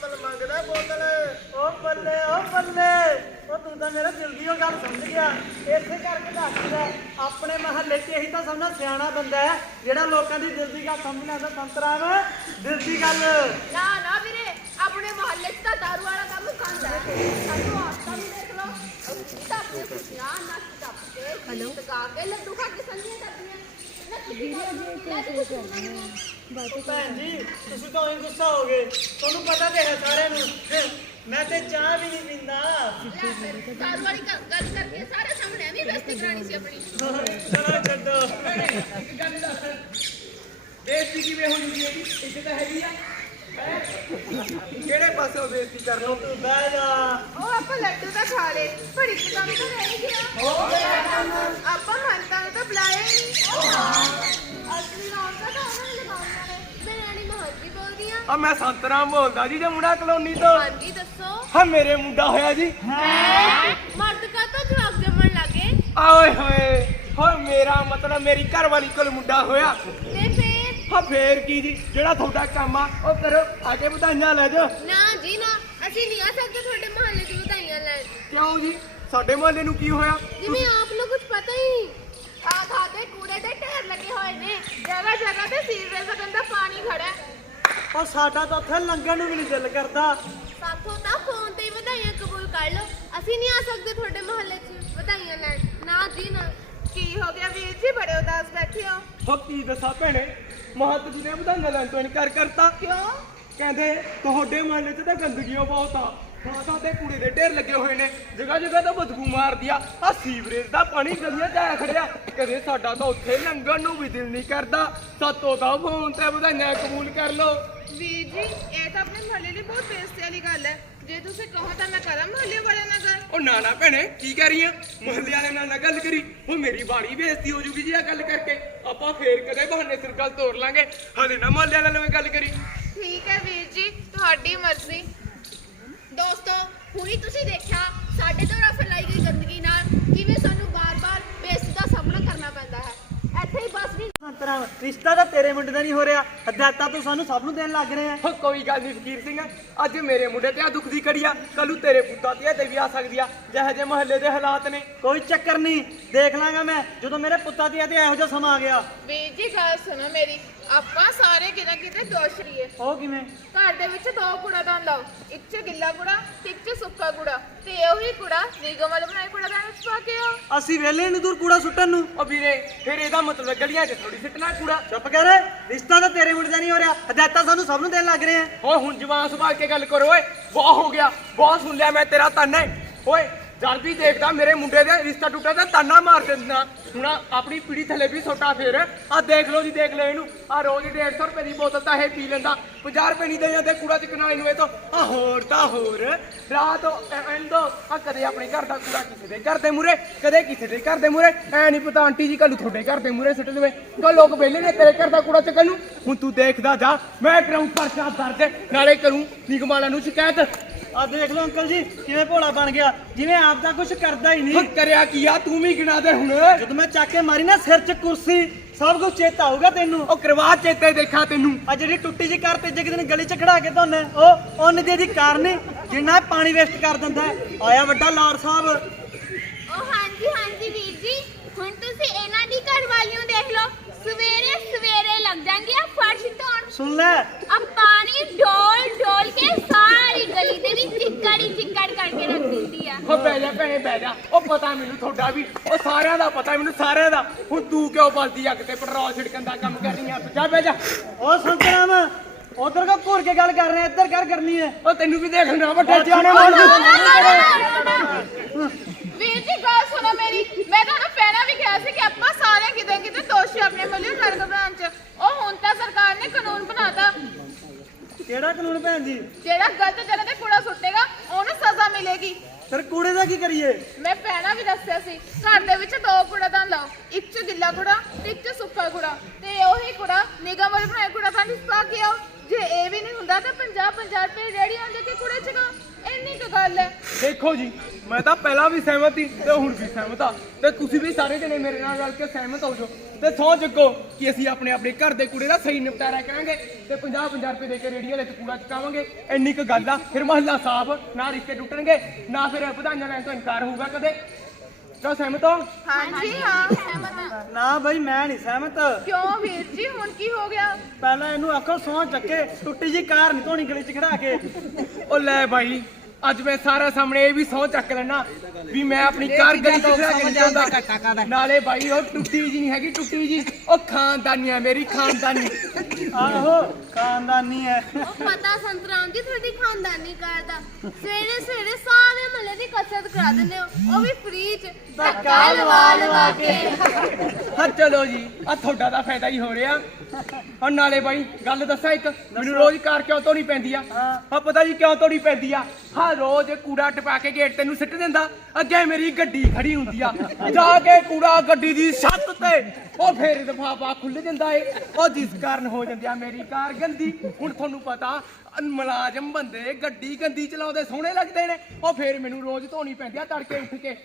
ਬੋਤਲ ਮੰਗਦਾ ਬੋਤਲ। ਓ ਬੱਲੇ ਓ ਬੱਲੇ। ਓ ਤੂੰ ਤਾਂ ਮੇਰਾ ਦਿਲ ਦੀ ਉਹ ਗੱਲ ਸਮਝ ਗਿਆ। ਇਸੇ ਕਰਕੇ ਦੱਸਦਾ ਆਪਣੇ ਮਹੱਲੇ 'ਚ ਇਹੀ ਤਾਂ ਸਮਝਣਾ ਸਿਆਣਾ ਬੰਦਾ ਹੈ ਜਿਹੜਾ ਲੋਕਾਂ ਦੀ ਦਿਲ ਦੀ ਗੱਲ ਸਮਝ ਲੈਂਦਾ। ਸੰਤਰਾ ਵਾ ਦਿਲ ਦੀ ਗੱਲ। ਨਾ ਨਾ ਵੀਰੇ ਆਪਣੇ ਮੁਹੱਲੇ 'ਚ ਤਾਂ ਦਾਰੂ ਵਾਲਾ ਕੰਮ ਕੰਦਾ ਹੈ। ਸਾਨੂੰ ਆਸਤਾ ਵੀ ਦੇਖ ਲਓ। ਅਸੀਂ ਤਾਂ ਆਪਣੇ ਖੁਸ਼ੀਆਂ ਨੱਚ ਟੱਪ ਕੇ ਹਲੋ ਟਕਾ ਕੇ ਲੱਡੂ ਖਾ ਕੇ ਸੰਗੀਆਂ ਕਰਦੀਆਂ। ਭੈਣ ਜੀ ਤੁਸੀਂ ਤਾਂ ਉਹੀ ਗੁੱਸਾ ਹੋ ਗਏ। ਤੁਹਾਨੂੰ ਪਤਾ ਤੇ ਹੈ ਸਾਰਿਆਂ ਨੂੰ। ਮੈਂ ਤੇ ਚਾਹ ਵੀ ਨਹੀਂ ਪੀਂਦਾ। ਦਾਰੂ ਵਾਲੀ ਗੱਲ ਗੱਲ ਕਰਕੇ ਸਾਰੇ ਸਾਹਮਣੇ ਐਵੇਂ ਬੇਇੱਜ਼ਤੀ ਕਰਾਣੀ ਸੀ ਆਪਣੀ ਚਲੋ ਛੱਡੋ ਬੇਇੱਜ਼ਤੀ ਕਿਵੇਂ ਹੋ ਜੂਗੀ ਇਹਦੀ ਇੱਥੇ ਤਾਂ ਹੈਗੀ ਆ? ਕਿਹੜੇ ਪਾਸੋਂ ਬੇਇੱਜ਼ਤੀ ਕਰ ਲਓ ਤੂੰ ਬਹਿ ਜਾ। ਉਹ ਆਪਾਂ ਲੱਡੂ ਤਾਂ ਖਾ ਲੇ ਪਰ ਇੱਕ ਕੰਮ ਤਾਂ ਰਹਿ ਗਿਆ। ਆਪਾਂ ਮਨਤਾ ਨੂੰ ਤਾਂ ਬੁਲਾਇਆ ਹੀ ਨਹੀਂ। ਅਸਲੀ ਰੌਣਕਾਂ ਤਾਂ ਉਹਨਾਂ ਨੇ ਲਗਾਉਣੀਆਂ ਨੇ ਮੈਂ ਰਾਣੀ ਮਹੱਜੀ ਬੋਲਦੀ ਆ ਆ ਮੈਂ ਸੰਤਰਾਮ ਬੋਲਦਾ ਜੀ ਜਮੁਨਾ ਕਲੋਨੀ ਤੋਂ। ਹਾਂਜੀ ਦੱਸੋ। ਹਾਂ ਮੇਰੇ ਮੁੰਡਾ ਹੋਇਆ ਜੀ। ਮਰਦ ਕਾ ਤਾਂ ਜਵਾਬ ਜੰਮਣ ਲੱਗੇ? ਆ ਓਏ ਹੋਏ ਹੋ ਮੇਰਾ ਮਤਲਬ ਮੇਰੀ ਘਰ ਵਾਲੀ ਕੋਲ ਮੁੰਡਾ ਹੋਇਆ। ਹਾਂ ਫੇਰ ਕੀ ਜੀ? ਜਿਹੜਾ ਤੁਹਾਡਾ ਕੰਮ ਆ ਉਹ ਕਰੋ। ਆ ਕੇ ਵਧਾਈਆਂ ਲੈ ਜਾਓ। ਨਾ ਜੀ ਨਾ ਅਸੀਂ ਨਹੀਂ ਆ ਸਕਦੇ ਤੁਹਾਡੇ ਮਹੱਲੇ 'ਚ ਵਧਾਈਆਂ ਲੈਣ। ਕਿਉਂ ਜੀ? ਸਾਡੇ ਮੁਹੱਲੇ ਨੂੰ ਕੀ ਹੋਇਆ? ਜਿਵੇਂ ਆਪ ਨੂੰ ਕੁਝ ਪਤਾ ਹੀ ਨਹੀਂ। ਆ ਖਾਦੇ ਕੂੜੇ ਦੇ ਢੇਰ ਲੱਗੇ ਹੋਏ ਨੇ। ਜਗ੍ਹਾ ਜਗ੍ਹਾ ਤੇ ਸੀਵਰੇਜ ਦਾ ਗੰਦਾ ਪਾਣੀ ਖੜਾ ਹੈ। ਉਹ ਸਾਡਾ ਤਾਂ ਉੱਥੇ ਲੰਘਣ ਨੂੰ ਵੀ ਨਹੀਂ ਦਿਲ ਕਰਦਾ। ਸਾਥੋਂ ਤਾਂ ਫੋਨ ਤੇ ਹੀ ਵਧਾਈਆਂ ਕਬੂਲ ਕਰ ਲਓ। ਅਸੀਂ ਨਹੀਂ ਆ ਸਕਦੇ ਤੁਹਾਡੇ ਮਹੱਲੇ 'ਚ ਵਧਾਈਆਂ ਲੈਣ। ਨਾ ਜੀ ਨਾ। ਕੀ ਹੋ ਗਿਆ ਵੀਰ ਜੀ? ਬੜੇ ਉਦਾਸ ਬੈਠੇ ਹੋ। ਹੋ ਕੀ ਦੱਸਾਂ ਭੈਣੇ? ਮਹੱਤ ਜੀ ਨੇ ਵਧਾਈਆਂ ਲੈਣ ਤੋਂ ਇਨਕਾਰ ਕਰਤਾ। ਕਿਉਂ? ਕਹਿੰਦੇ ਤੁਹਾਡੇ ਮੁਹੱਲੇ 'ਚ ਤਾਂ ਗੰਦਗੀਆਂ ਬਹੁਤ ਆ। ਥਾਂ ਤੇ ਕੂੜੇ ਦੇ ਢੇਰ ਲੱਗੇ ਹੋਏ ਨੇ। ਜਗ੍ਹਾ ਜਗ੍ਹਾ ਤਾਂ ਬਦਬੂ ਮਾਰਦੀ ਆ। ਆ ਸੀਵਰੇਜ ਦਾ ਪਾਣੀ ਗਲੀਆਂ 'ਚ ਆਇਆ ਖੜਿਆ। ਕਦੇ ਸਾਡਾ ਤਾਂ ਉੱਥੇ ਲੰਘਣ ਨੂੰ ਵੀ ਦਿਲ ਨਹੀਂ ਕਰਦਾ। ਸਾਤੋਂ ਤਾਂ ਫੋਨ ਤੇ ਵਧਾਈਆਂ ਕਬੂਲ ਕਰ ਲਓ। ਵੀਰ ਜੀ ਇਹ ਤਾਂ ਆਪਣੇ ਮਹੱਲੇ ਲਈ ਬਹੁਤ ਬੇਇੱਜ਼ਤੀ ਵਾਲੀ ਗੱਲ ਹੈ। ਜੇ ਤੁਸੀਂ ਕਹੋ ਤਾਂ ਮੈਂ ਕਰਾਂ ਮਹੱਲੇ ਵਾਲਿਆਂ ਨਾਲ ਗੱਲ। ਉਹ ਨਾ ਨਾ ਭੈਣੇ ਕੀ ਕਹਿ ਰਹੀ ਆ? ਮੁਹੱਲੇ ਵਾਲਿਆਂ ਨਾਲ ਨਾ ਗੱਲ ਕਰੀ। ਉਹ ਮੇਰੀ ਬਾੜੀ ਬੇਇੱਜ਼ਤੀ ਹੋ ਜੂਗੀ ਜੀ ਆ ਗੱਲ ਕਰਕੇ। ਆਪਾਂ ਫੇਰ ਕਦੇ ਬਹਾਨੇ ਸਿਰ ਗੱਲ ਤੋੜ ਲਾਂਗੇ। ਹਲੇ ਨਾ ਮੁਹੱਲੇ ਵਾਲਿਆਂ ਨਾਲ ਗੱਲ ਕਰੀ। ਠੀਕ ਹੈ ਵੀਰ ਜੀ ਤੁਹਾਡੀ ਮਰਜ਼ੀ। ਦੋਸਤੋ ਹੁਣੀ ਤੁਸੀਂ ਦੇਖਿਆ ਸਾਡੇ ਦੁਆਰਾ ਫੈਲਾਈ ਗਈ ਗੰਦਗੀ ਨਾਲ ਕਿਵੇਂ ਸਾਨੂੰ ਬਾਰ-ਬਾਰ ਬੇਇੱਜ਼ਤੀ ਦਾ ਸਾਹਮਣਾ ਕਰਨਾ ਪੈਂਦਾ ਹੈ ਇੱਥੇ ਹੀ ਸੰਤਰਾ ਰਿਸ਼ਤਾ ਤਾਂ ਤੇਰੇ ਮੁੰਡੇ ਦਾ ਨਹੀਂ ਹੋ ਰਿਹਾ। ਹਦਾਇਤਾਂ ਤੂੰ ਸਾਨੂੰ ਸਭ ਨੂੰ ਦੇਣ ਲੱਗ ਰਹੇ ਆ। ਹੋ ਕੋਈ ਗੱਲ ਨਹੀਂ ਫਕੀਰ ਸਿੰਘ। ਅੱਜ ਮੇਰੇ ਮੁੰਡੇ ਤੇ ਆ ਦੁੱਖ ਦੀ ਘੜੀ ਆ। ਕੱਲੂ ਤੇਰੇ ਪੁੱਤਾਂ ਤੇ ਤੇ ਵੀ ਆ ਸਕਦੀ ਆ। ਜਿਹੋ ਜਿਹੇ ਮੁਹੱਲੇ ਦੇ ਹਾਲਾਤ ਨੇ। ਕੋਈ ਚੱਕਰ ਨਹੀਂ। ਦੇਖ ਲਾਂਗਾ ਮੈਂ। ਜਦੋਂ ਮੇਰੇ ਪੁੱਤਾਂ ਦੀ ਤੇ ਇਹੋ ਜਿਹਾ ਸਮਾਂ ਆ ਗਿਆ। ਵੀਰ ਜੀ ਗੱਲ ਸੁਣੋ ਮੇਰੀ। ਆਪਾਂ ਸਾਰੇ ਕਿਤੇ ਕਿਤੇ ਦੋਸ਼ ਰਹੀਏ ਉਹ ਕਿਵੇਂ? ਘਰ ਦੇ ਵਿੱਚ ਦੋ ਕੂੜਾਦਾਨ ਲਾਓ। ਇੱਕ 'ਚ ਗਿੱਲਾ ਕੂੜਾ ਤੇ ਇੱਕ 'ਚ ਸੁੱਕਾ ਕੂੜਾ। ਤੇ ਉਹੀ ਕੂੜਾ ਨਿਗਮ ਵਾਲੇ ਬਣਾਏ ਕੂੜਾਦਾਨ ਵਿੱਚ ਪਾ ਕੇ ਆਓ। ਅਸੀਂ ਵੇਲੇ ਨੂੰ ਦੂਰ ਕੂੜਾ ਸੁੱਟਣ ਨੂੰ। ਉਹ ਵੀਰੇ ਫਿਰ ਇਹਦਾ ਮਤਲਬ ਗਲੀਆਂ 'ਚ ਥੋੜੀ ਸਿੱਟਣਾ ਕੂੜਾ। ਚੁੱਪ ਕਰ ਰਿਸ਼ਤਾ ਤਾਂ ਤੇਰੇ ਮੁੰਡੇ ਦਾ ਨਹੀਂ ਹੋ ਰਿਹਾ। ਹਦਾਇਤਾਂ ਸਾਨੂੰ ਸਭ ਨੂੰ ਦੇਣ ਲੱਗ ਰਹੇ ਆ। ਓਏ ਹੁਣ ਜਵਾਨ ਸੰਭਾਲ ਕੇ ਗੱਲ ਕਰੋ ਓਏ। ਬਹੁਤ ਹੋ ਗਿਆ ਬਹੁਤ ਸੁਣ ਲਿਆ ਮੈਂ ਤੇਰਾ ਤਾਨਾ ਓਏ ਜਦ ਵੀ ਦੇਖਦਾ ਮੇਰੇ ਮੁੰਡੇ ਦੇ ਰਿਸ਼ਤਾ ਟੁੱਟਾ ਤਾਂ ਤਾਨਾ ਮਾਰ ਦਿੰਦਾ। ਹੁਣ ਆਪਣੀ ਪੀੜੀ ਥੱਲੇ ਵੀ ਸੋਟਾ ਫੇਰ। ਆ ਦੇਖ ਲਓ ਜੀ, ਦੇਖ ਲਓ ਇਹਨੂੰ। ਆ ਰੋਜ਼ 150 ਰੁਪਏ ਦੀ ਬੋਤਲ ਤਾਂ ਇਹ ਪੀ ਲੈਂਦਾ। 50 ਰੁਪਏ ਨਹੀਂ ਦੇ ਜਾਂਦੇ ਕੂੜਾ ਚਿਕਨ ਵਾਲੇ ਨੂੰ ਇਹ ਤੋਂ। ਆ ਹੋਰ ਤਾਂ ਹੋਰ। ਰਾਤ ਐਂਦੋ ਆ ਕਦੇ ਆਪਣੇ ਘਰ ਦਾ ਕੂੜਾ ਕਿਸੇ ਦੇ ਘਰ ਦੇ ਮੂਰੇ ਕਦੇ ਕਿਸੇ ਦੇ ਘਰ ਦੇ ਮੂਰੇ ਐ ਨਹੀਂ ਪਤਾ ਆਂਟੀ ਜੀ ਕੱਲੂ ਤੁਹਾਡੇ ਘਰ ਦੇ ਮੂਰੇ ਸੁੱਟ ਦੇਵੇ। ਕੋ ਲੋਕ ਵੇਲੇ ਨੇ ਤੇਰੇ ਘਰ ਦਾ ਕੂੜਾ ਚੱਕਣ ਨੂੰ। ਹੁਣ ਤੂੰ ਦੇਖਦਾ ਜਾ, ਮੈਂ ਕਰਾਂ ਪਰਚਾ ਦਰਜ ਨਾਲੇ ਕਰੂੰ ਨਿਗਮਾਲਾ ਨੂੰ ਸ਼ਿਕਾਇਤ। ਆ ਦੇਖ ਲਓ ਅੰਕਲ ਜੀ ਕਿਵੇਂ ਭੋਲਾ ਬਣ ਗਿਆ। ਜਿਵੇਂ ਆਪ ਦਾ ਕੁਝ ਕਰਦਾ ਹੀ ਨਹੀਂ। ਕਰਿਆ ਕੀ ਆ? ਤੂੰ ਵੀ ਗਿਣਾ ਦੇ ਹੁਣ। ਜਦੋਂ ਮੈਂ ਚੱਕ ਕੇ ਮਾਰੀ ਨਾ ਸਿਰ 'ਚ ਕੁਰਸੀ ਸਭ ਕੁਝ ਚੇਤਾ ਆਊਗਾ ਤੈਨੂੰ। ਉਹ ਕਰਵਾ ਚੇਤੇ ਦੇਖਾਂ ਤੈਨੂੰ। ਆ ਜਿਹੜੀ ਟੁੱਟੀ ਜੀ ਕਾਰ ਤੀਜੇ ਕੁ ਦਿਨ ਗਲੀ 'ਚ ਖੜਾ ਕੇ ਧੋਨੇ ਉਹ ਉਹਨ ਦੀ ਦੀ ਕਾਰ ਨਹੀਂ ਜਿੰਨਾ ਪਾਣੀ ਵੇਸਟ ਕਰ ਦਿੰਦਾ ਹੈ। ਆਇਆ ਵੱਡਾ ਲਾਰ ਸਾਹਿਬ। ਉਹ ਹਾਂਜੀ ਹਾਂਜੀ ਵੀਰ ਜੀ। ਹੁਣ ਤੁਸੀਂ ਇਹਨਾਂ ਦੀ ਘਰ ਵਾਲਿਆਂ ਦੇਖ ਲਓ। ਸਵੇਰੇ ਸਵੇਰੇ ਲੱਗ ਜਾਂਦੀ ਆ ਫਰਸ਼ ਧੋਣ। ਸੁਣ ਲੈ ਆ ਪਾਣੀ ਡੋਲ ਡੋਲ ਕੇ ਸਾਰੀ ਗਲੀ ਦੇ ਵਿੱਚ ਚਿੱਕੜ ਹੀ ਚਿੱਕੜ ਕਰਕੇ ਰੱਖ ਦਿੰਦੀ ਆ। ਉਹ ਬਹਿ ਜਾ ਭੈਣੇ ਬਹਿ ਜਾ। ਉਹ ਪਤਾ ਮੈਨੂੰ ਤੁਹਾਡਾ ਵੀ ਉਹ ਸਾਰਿਆਂ ਦਾ ਪਤਾ ਮੈਨੂੰ ਸਾਰਿਆਂ ਦਾ। ਹੁਣ ਤੂੰ ਕਿਉਂ ਬਲਦੀ ਅੱਗ ਤੇ ਪੈਟਰੋਲ ਛਿੜਕਣ ਦਾ ਕੰਮ ਕਰ ਰਹੀ ਆ? ਜਾ ਬਹਿ ਜਾ। ਉਹ ਸੰਤਰਾਮ ਉਧਰ ਕੋ ਘੁਰ ਕੇ ਗੱਲ ਕਰ ਰਹੇ ਇੱਧਰ ਕਰ ਕਰਨੀ ਹੈ ਉਹ ਤੈਨੂੰ ਵੀ ਦੇਖਣਾ ਵੱਡੇ ਜਾਣੇ। ਮਾਰ ਵੀਰ ਜੀ ਗੱਲ ਸੁਣੋ ਮੇਰੀ। ਮੈਂ ਤੁਹਾਨੂੰ ਪਹਿਲਾਂ ਵੀ ਕਿਹਾ ਸੀ ਕਿ ਆਪਾਂ ਸਾਰੇ ਕਿਤੇ ਕਿਤੇ ਦੋਸ਼ੀ ਆਪਣੇ ਮਹੱਲੇ ਨੂੰ ਨਰਕ ਬਣਾਉਣ 'ਚ ਉਹ ਹੁਣ ਤਾਂ ਸਰਕਾਰ ਨੇ ਕਾਨੂੰਨ ਬਣਾਤਾ ਕਿਹੜਾ ਕਾਨੂੰਨ ਭੈਣ ਜੀ? ਜਿਹੜਾ ਗਲਤ ਜਗ੍ਹਾ ਤੇ ਕੂੜਾ ਸੁੱਟੇਗਾ ਉਹਨੂੰ ਸਜ਼ਾ ਮਿਲੇਗੀ। ਫਿਰ ਕੂੜੇ ਦਾ ਕੀ ਕਰੀਏ? ਮੈਂ ਪਹਿਲਾਂ ਵੀ ਦੱਸਿਆ ਸੀ ਘਰ ਦੇ ਵਿੱਚ ਦੋ ਕੂੜਾਦਾਨ ਲਾਓ ਇੱਕ 'ਚ ਗਿੱਲਾ ਕੂੜਾ ਤੇ ਇੱਕ 'ਚ ਸੁੱਕਾ ਕੂੜਾ ਤੇ ਉਹੀ ਕੂੜਾ ਨਿਗਮ ਵਾਲੇ ਬਣਾਏ ਕੂੜਾਦਾਨ ਵਿੱਚ ਪਾ ਕੇ ਆਓ ਜੇ ਇਹ ਵੀ ਨਹੀਂ ਹੁੰਦਾ ਤਾਂ 50 50 ਰੁਪਏ ਰੇੜੀਆਂ ਦੇ ਕੁੜੇ ਗੱਲ ਹੈ। ਦੇਖੋ ਜੀ ਮੈਂ ਤਾਂ ਪਹਿਲਾਂ ਵੀ ਸਹਿਮਤ ਸੀ ਤੇ ਹੁਣ ਵੀ ਸਹਿਮਤ ਆ ਤੇ ਤੁਸੀਂ ਵੀ ਸਾਰੇ ਜਣੇ ਮੇਰੇ ਨਾਲ ਰਲ ਕੇ ਸਹਿਮਤ ਹੋ ਜਾਓ। ਤੇ ਸਹੁੰ ਚੱਕੋ ਕਿ ਅਸੀਂ ਆਪਣੇ ਆਪਣੇ ਘਰ ਦੇ ਕੂੜੇ ਦਾ ਸਹੀ ਨਿਪਟਾਰਾ ਕਰਾਂਗੇ ਤੇ 50 50 ਰੁਪਏ ਦੇ ਕੇ ਰੇੜੀਆਂ ਵਿੱਚ ਕੂੜਾ ਚੁਕਾਵਾਂਗੇ। ਇੰਨੀ ਕੁ ਗੱਲ ਆ ਫਿਰ ਮਹੱਲਾ ਸਾਫ਼ ਨਾ ਰਿਸ਼ਤੇ ਟੁੱਟਣਗੇ ਨਾ ਫਿਰ ਵਧਾਈਆਂ ਲੈਣ ਤੋਂ ਇਨਕਾਰ ਹੋਊਗਾ ਕਦੇ। ਕਿਉਂ ਸਹਿਮਤ ਹੋ? ਹਾਂਜੀ ਹਾਂ ਸਹਿਮਤ ਹਾਂ। ਨਾ ਬਈ ਮੈਂ ਨਹੀਂ ਸਹਿਮਤ। ਕਿਉਂ ਵੀਰ ਜੀ ਹੁਣ ਕੀ ਹੋ ਗਿਆ? ਪਹਿਲਾਂ ਇਹਨੂੰ ਆਖੋ ਸੌਂ ਚੱਕੇ ਟੁੱਟੀ ਜੀ ਕਾਰ ਨਹੀਂ ਧੋਣੀ ਗਲੀ 'ਚ ਖੜਾ ਕੇ। ਉਹ ਲੈ ਬਾਈ ਅੱਜ ਮੈਂ ਸਾਰਾ ਸਾਹਮਣੇ ਇਹ ਵੀ ਸਹੁੰ ਚੱਕ ਲੈਣਾ ਵੀ ਮੈਂ ਆਪਣੀ ਕਾਰ ਗਲੀ ਚ ਖੜਾ ਕੇ ਨਹੀਂ ਜਾਂਦਾ ਨਾਲੇ ਬਾਈ ਉਹ ਟੁੱਟੀ ਜੀ ਨਹੀਂ ਹੈਗੀ ਟੁੱਟੀ ਜੀ ਉਹ ਖਾਨਦਾਨੀ ਹੈ ਮੇਰੀ ਖਾਨਦਾਨੀ। ਆਹੋ ਖਾਨਦਾਨੀ ਹੈ। ਉਹ ਪਤਾ ਸੰਤਰਾਮ ਜੀ ਤੁਹਾਡੀ ਖਾਨਦਾਨੀ ਕਾਰ ਦਾ। ਸਵੇਰੇ ਸਵੇਰੇ ਸਾਰੇ ਮਹੱਲੇ ਦੀ ਕਸਰਤ ਕਰਾ ਦਿੰਦੇ ਹੋ। ਉਹ ਵੀ ਫ੍ਰੀ ਚ। ਧੱਕਾ ਲਵਾ ਲਵਾ ਕੇ। ਹਾਂ ਚਲੋ ਜੀ ਆ ਤੁਹਾਡਾ ਤਾਂ ਫਾਇਦਾ ਹੀ ਹੋ ਰਿਹਾ। ਹੁਣ ਨਾਲੇ ਬਾਈ ਗੱਲ ਦੱਸਾਂ ਇੱਕ। ਮੈਨੂੰ ਰੋਜ਼ ਕਾਰ ਕਿਉਂ ਧੋਣੀ ਪੈਂਦੀ ਆ? ਹਾਂ। ਪਤਾ ਜੀ ਕਿਉਂ ਧੋਣੀ ਪੈਂਦੀ ਆ? ਹਾਂ ਰੋਜ਼ ਕੂੜਾ ਟਪਾ ਕੇ ਗੇਟ ਤੈਨੂੰ ਸਿੱਟ ਦਿੰਦਾ। ਅੱਗੇ ਮੇਰੀ ਗੱਡੀ ਖੜੀ ਹੁੰਦੀ ਆ। ਜਾ ਕੇ ਕੂੜਾ ਗੱਡੀ ਦੀ ਛੱਤ ਤੇ, ਉਹ ਫੇਰ ਦਫਾਫਾ ਖੁੱਲ ਜਾਂਦਾ ਏ। ਉਹ ਜਿਸ ਕਾਰਨ ਹੋ ਜਾਂਦੀ ਆ ਮੇਰੀ ਕਾਰ ਗੰਦੀ। ਹੁਣ ਤੁਹਾਨੂੰ ਪਤਾ, ਮੁਲਾਜ਼ਮ ਬੰਦੇ ਗੱਡੀ ਗੰਦੀ ਚਲਾਉਂਦੇ, ਸੋਹਣੇ ਲੱਗਦੇ ਨੇ। ਉਹ ਫੇਰ ਮੈਨੂੰ ਰੋਜ਼ ਧੋਣੀ ਪੈਂਦੀ ਆ ਤੜਕੇ ਉੱਠ ਕੇ।